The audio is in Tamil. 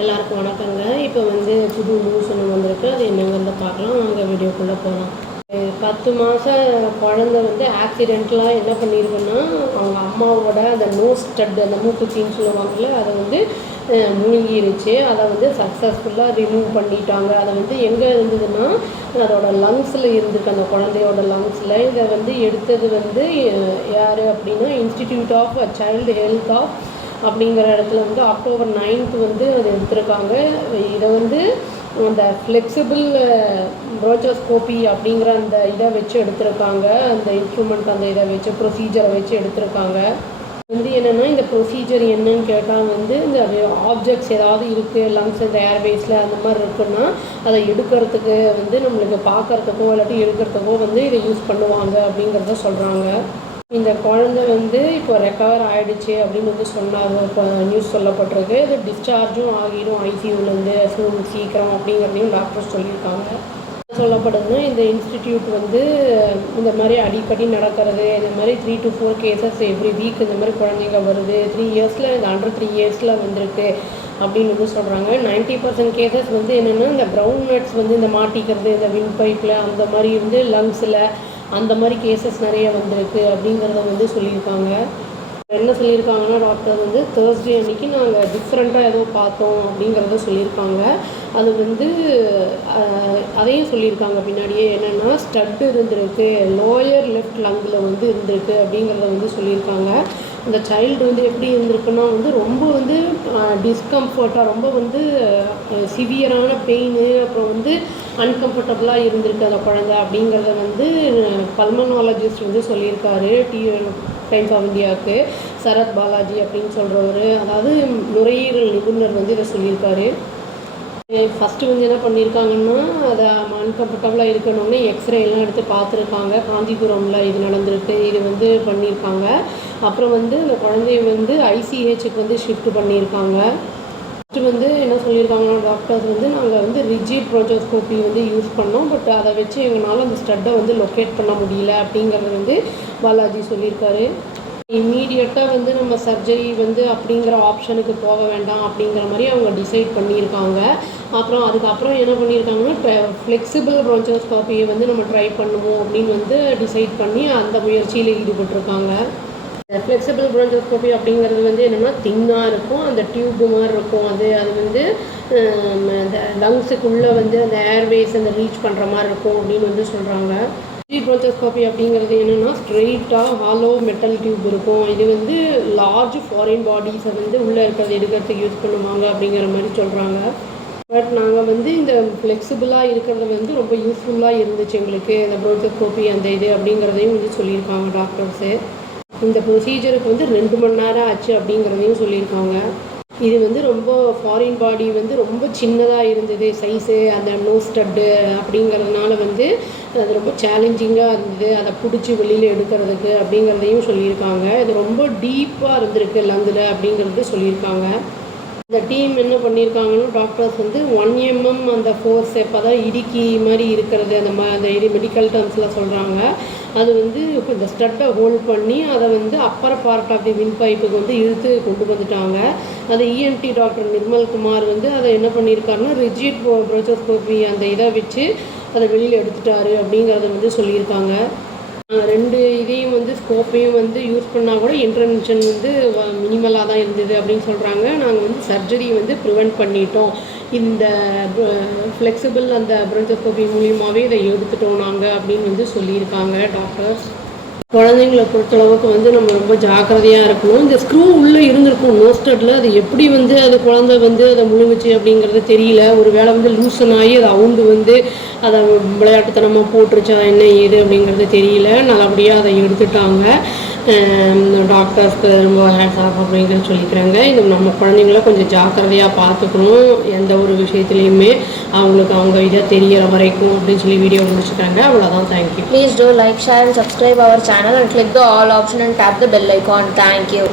எல்லாருக்கும் வணக்கங்க. இப்போ வந்து புது நியூஸ் ஒன்று வந்திருக்கு. அது என்னங்கிறத பார்க்கலாம். வாங்க வீடியோக்குள்ளே போகலாம். 10 மாதம் குழந்தை வந்து ஆக்சிடென்ட்லாம் என்ன பண்ணியிருக்குன்னா, அவங்க அம்மாவோட அந்த நோஸ் ஸ்டட், அந்த மூக்குத்தின்னு சொல்லுவாங்கள்ல, அதை வந்து முழுங்கிருச்சு. அதை வந்து சக்ஸஸ்ஃபுல்லாக ரிமூவ் பண்ணிட்டாங்க. அதை வந்து எங்கே இருந்ததுன்னா, அதோட லங்ஸில் இருந்திருக்கு, அந்த குழந்தையோட லங்ஸில். இதை வந்து எடுத்தது வந்து யார் அப்படின்னா, institute of child health of அப்படிங்கிற இடத்துல வந்து October 9th வந்து அது எடுத்திருக்காங்க. இதை வந்து அந்த ஃப்ளெக்சிபிள் ப்ரோச்சோஸ்கோபி அப்படிங்கிற அந்த இதை வச்சு எடுத்திருக்காங்க. அந்த இன்ஸ்ட்ருமெண்ட், அந்த இதை வச்சு ப்ரொசீஜரை வச்சு எடுத்திருக்காங்க. வந்து என்னென்னா, இந்த ப்ரொசீஜர் என்னன்னு கேட்டால் வந்து இந்த ஆப்ஜெக்ட்ஸ் ஏதாவது இருக்குது லங்ஸ், இந்த ஏர்வேஸில் அந்த மாதிரி இருக்குன்னா அதை எடுக்கிறதுக்கு வந்து நம்மளுக்கு பார்க்குறதுக்கோ இல்லாட்டி எடுக்கிறதுக்கோ வந்து இதை யூஸ் பண்ணுவாங்க அப்படிங்கிறத சொல்கிறாங்க. இந்த குழந்தை வந்து இப்போ ரெக்கவர் ஆகிடுச்சு அப்படின்னு வந்து சொன்னாங்க. இப்போ நியூஸ் சொல்லப்பட்டிருக்கு. இது டிஸ்சார்ஜும் ஆகிடும் ஐசியூலேருந்து சீக்கிரம் அப்படிங்கிறதையும் டாக்டர்ஸ் சொல்லியிருக்காங்க. சொல்லப்படுதுன்னா, இந்த இன்ஸ்டிடியூட் வந்து இந்த மாதிரி அடிக்கடி நடக்கிறது, இந்த மாதிரி 3 to 4 கேசஸ் எவ்ரி வீக் இந்த மாதிரி குழந்தைங்க வருது. 3 இயர்ஸில் இந்த அண்டர் 3 இயர்ஸில் வந்திருக்கு அப்படின்னு வந்து சொல்கிறாங்க. 90% கேசஸ் வந்து என்னென்னா, இந்த ப்ரௌன் நட்ஸ் வந்து இந்த மாட்டிக்கிறது, இந்த வின் பைப்பில் அந்த மாதிரி வந்து லங்ஸில் அந்த மாதிரி கேசஸ் நிறைய வந்திருக்கு அப்படிங்கிறத வந்து சொல்லியிருக்காங்க. என்ன சொல்லியிருக்காங்கன்னா, டாக்டர் வந்து தேர்ஸ்டே அன்றைக்கி நாங்கள் டிஃப்ரெண்ட்டாக ஏதோ பார்த்தோம் அப்படிங்கிறத சொல்லியிருக்காங்க. அது வந்து அதையும் சொல்லியிருக்காங்க பின்னாடியே. என்னென்னா, ஸ்டட் இருந்திருக்கு, லோயர் லெஃப்ட் லங்கில் வந்து இருந்திருக்கு அப்படிங்கிறத வந்து சொல்லியிருக்காங்க. அந்த சைல்டு வந்து எப்படி இருந்திருக்குன்னா வந்து ரொம்ப வந்து டிஸ்கம்ஃபர்ட்டாக, ரொம்ப வந்து சிவியரான பெயின், அப்புறம் வந்து அன்கம்ஃபர்டபுளாக இருந்திருக்கு அந்த குழந்தை அப்படிங்கிறத வந்து பல்மனாலஜிஸ்ட் வந்து சொல்லியிருக்காரு. டைம்ஸ் ஆஃப் இந்தியாவுக்கு சரத் பாலாஜி அப்படின்னு சொல்கிறவர், அதாவது நுரையீரல் நிபுணர் வந்து இதை சொல்லியிருக்காரு. ஃபஸ்ட்டு வந்து என்ன பண்ணியிருக்காங்கன்னா, அதை அன்கம்ஃபர்டபுளாக இருக்கணும்னு எக்ஸ்ரேலாம் எடுத்து பார்த்துருக்காங்க. காந்திபுரமில் இது நடந்திருக்கு. இது வந்து பண்ணியிருக்காங்க. அப்புறம் வந்து அந்த குழந்தைய வந்து ஐசிஹெச்சுக்கு வந்து ஷிஃப்ட் பண்ணியிருக்காங்க. ஃபஸ்ட்டு வந்து என்ன சொல்லியிருக்காங்கன்னா, டாக்டர்ஸ் வந்து நாங்கள் வந்து ரிஜிட் ப்ரோச்சோஸ்கோப்பி வந்து யூஸ் பண்ணோம். பட் அதை வச்சு எங்களால் அந்த ஸ்டட்டை வந்து லொக்கேட் பண்ண முடியல அப்படிங்கிறது வந்து பாலாஜி சொல்லியிருக்காரு. இம்மீடியட்டாக வந்து நம்ம சர்ஜரி வந்து அப்படிங்கிற ஆப்ஷனுக்கு போக வேண்டாம் அப்படிங்கிற மாதிரி அவங்க டிசைட் பண்ணியிருக்காங்க. அப்புறம் அதுக்கப்புறம் என்ன பண்ணியிருக்காங்கன்னா, ஃப்ளெக்சிபிள் ப்ரோச்சோஸ்கோப்பியை வந்து நம்ம ட்ரை பண்ணுவோம் அப்படின்னு வந்து டிசைட் பண்ணி அந்த முயற்சியில் ஈடுபட்டிருக்காங்க. ஃப்ளெக்சிபிள் ப்ரோச்சோஸ்கோப்பி அப்படிங்கிறது வந்து என்னென்னா, தின்னாக இருக்கும், அந்த டியூப்பு மாதிரி இருக்கும். அது வந்து அந்த லங்ஸுக்குள்ளே வந்து அந்த ஏர்வேஸ் அந்த ரீச் பண்ணுற மாதிரி இருக்கும் அப்படின்னு வந்து சொல்கிறாங்க. ப்ரோச்சோஸ்கோப்பி அப்படிங்கிறது என்னென்னா, ஸ்ட்ரெயிட்டாக ஹாலோ மெட்டல் டியூப் இருக்கும். இது வந்து லார்ஜ் ஃபாரின் பாடிஸை வந்து உள்ளே இருக்கிறது எடுக்கிறதுக்கு யூஸ் பண்ணுவாங்க அப்படிங்கிற மாதிரி சொல்கிறாங்க. பட் நாங்கள் வந்து இந்த ஃப்ளெக்சிபிளாக இருக்கிறது வந்து ரொம்ப யூஸ்ஃபுல்லாக இருந்துச்சு எங்களுக்கு, இந்த ப்ரோச்சோஸ்கோப்பி அந்த இது அப்படிங்கிறதையும் வந்து சொல்லியிருக்காங்க டாக்டர்ஸு. இந்த ப்ரொசீஜருக்கு வந்து 2 மணி நேரம் ஆச்சு அப்படிங்கிறதையும் சொல்லியிருக்காங்க. இது வந்து ரொம்ப ஃபாரின் பாடி வந்து ரொம்ப சின்னதாக இருந்தது சைஸு, அந்த நோஸ் ஸ்டட்டு அப்படிங்கிறதுனால வந்து அது ரொம்ப சேலஞ்சிங்காக இருந்தது அதை பிடிச்சி வெளியில் எடுக்கிறதுக்கு அப்படிங்கிறதையும் சொல்லியிருக்காங்க. இது ரொம்ப டீப்பாக இருந்திருக்கு லங்கில் அப்படிங்கிறது சொல்லியிருக்காங்க. இந்த டீம் என்ன பண்ணியிருக்காங்கன்னா, டாக்டர்ஸ் வந்து 1 mm அந்த ஃபோர்ஸ் இப்போ தான் இடுக்கி மாதிரி இருக்கிறது, அந்த இது மெடிக்கல் டேர்ம்ஸில் சொல்கிறாங்க. அது வந்து இந்த ஸ்டட்டை ஹோல்ட் பண்ணி அதை வந்து அப்பர் பார்ட் ஆஃப் தி வின் பைப்புக்கு வந்து இழுத்து கொண்டு வந்துட்டாங்க. அது இஎன்டி டாக்டர் நிர்மல் குமார் வந்து அதை என்ன பண்ணியிருக்காருன்னா, ரிஜிட் ப்ரோச்சோஸ்கோப்பி அந்த இதை வச்சு அதை வெளியில் எடுத்துட்டாரு அப்படிங்கிறத வந்து சொல்லியிருக்காங்க. 2 இதையும் வந்து ஸ்கோப்பையும் வந்து யூஸ் பண்ணால் கூட இன்டர்வென்ஷன் வந்து மினிமலாக தான் இருந்தது அப்படின்னு சொல்கிறாங்க. நாங்கள் வந்து சர்ஜரி வந்து ப்ரிவெண்ட் பண்ணிட்டோம், இந்த ஃப்ளெக்சிபிள் அந்த ப்ரோச்சோஸ்கோப்பி மூலியமாகவே இதை எடுத்துட்டோம் நாங்கள் அப்படின்னு வந்து சொல்லியிருக்காங்க டாக்டர்ஸ். குழந்தைங்களை பொறுத்தளவுக்கு வந்து நம்ம ரொம்ப ஜாக்கிரதையாக இருக்கணும். இந்த ஸ்க்ரூ உள்ளே இருந்திருக்கும் நோஸ்டடில், அது எப்படி வந்து அது குழந்தை வந்து அதை முழுங்குச்சு அப்படிங்கிறது தெரியல. ஒரு வேளை வந்து லூசன் ஆகி அதை அவுண்டு வந்து அதை விளையாட்டுத்தனமாக போட்டுருச்சா என்ன ஏது அப்படிங்கிறது தெரியல. நல்லபடியாக அதை எடுத்துட்டாங்க. டாக்டர்ஸ்க்கு ரொம்ப ஹேட்ஸ் ஆஃப் அப்படிங்கிறது சொல்லிக்கிறாங்க. இது நம்ம குழந்தைங்கள கொஞ்சம் ஜாக்கிரதையாக பார்த்துக்கணும், எந்த ஒரு விஷயத்துலையுமே அவங்களுக்கு அவங்க இதை தெரியற வரைக்கும் அப்படின்னு சொல்லி வீடியோ முடிச்சுக்கிறாங்க. அவ்வளோதான். Thank you. Please do like, share and subscribe our channel and click the all option and tap the bell icon. Thank you.